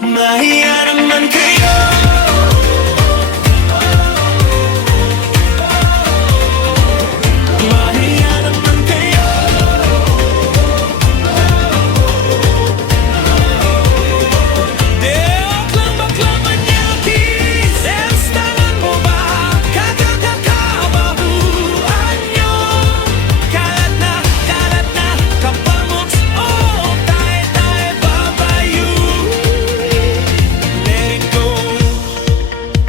Mahiya naman kayo. Mahiya naman kayo. De lang bakla manyaki. Senstangan mo ba? Kakakababuan nyo. Kalat na kapamoks. Oh, tayo babayu. Let it go.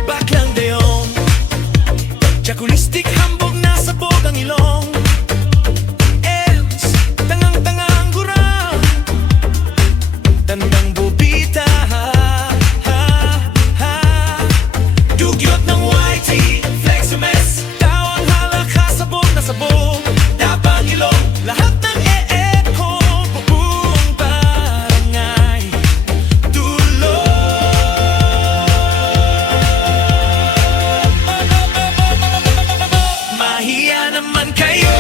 Baklang deong. Jakulistik hambog na sabog ang ilong. Els, tangang-tangang gura. Tandang bubita. Dugyot ng YT, flex yung mess. Tawang halaka, sabog na sabog. Dabang ilong, lahat ng e-echo. Bubuong barangay, tulo. Mahiya naman kayo.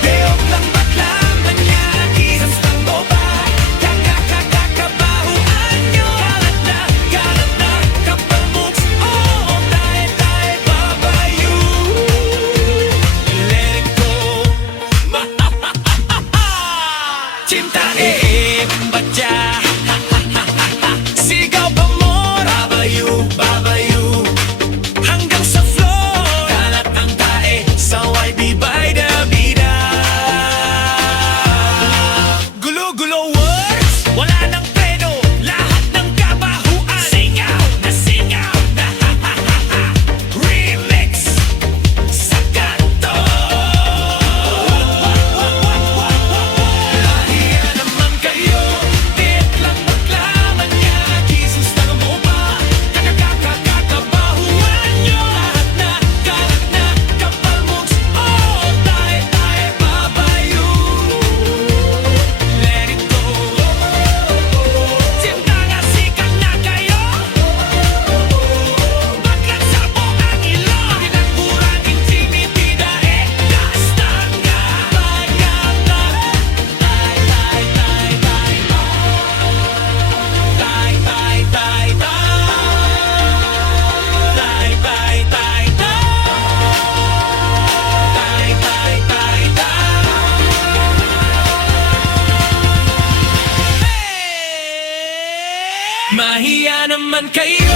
Deyok lang bakla manyaki. Hamstang boba. Kakakabahuan nyo. Kalat na kapamoks. Oh, tayo babayu. Let it go. Cinta batya. Sigaw pa mo. Babayu. Hanggang sa floor. Kalat ang tae. Saway bibay da bida. Gulo-gulo words. Wala nang preno. Lahat ng kabahuan. Singaw na remix sa kanto. Mahiya naman kayo. Tit lang bakla manyaki. Sistang mo ba? Kakakabahuan nyo. Kalat na kapalmoks. Oh, tayo babayu. Let it go. Sinta nga sikat na kayo. Baklang sabog ang ilong. Pinagburang intimidida. Dastan nga. Mahiya naman kayo.